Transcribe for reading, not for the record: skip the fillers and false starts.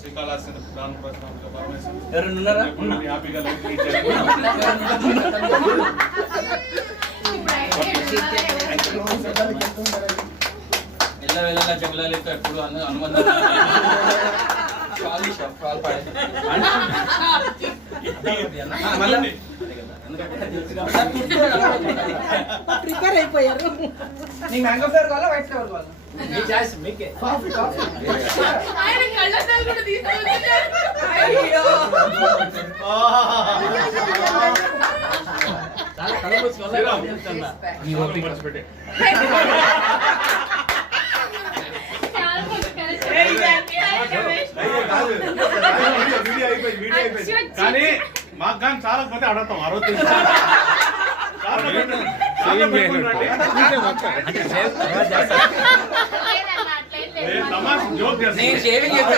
శ్రీకాళహస్తి ఎవరున్నారా హ్యాపీగా లైఫ్ ಎಲ್ಲ వెళ్ళ జంగలాలు ఎప్పుడు అనుబంధం కాల్ పాడే ప్రిపేర్ అయిపోయారు. నీకు మ్యాంగో ఫ్లేవర్ కావాలా వైట్ ఫ్లేవర్ కావాలా? మీ చాయిస్ మీకే. Coffee coffee. ఆయన కళ్ళద్దాలు కూడా తీసుకొచ్చారు. అయ్యో చాలా కలబోసుకోవాలి నీ ఓపిక పెట్టే కానీ మాకు కానీ చాలా మంది అడగతాం 60 నేను షేవింగ్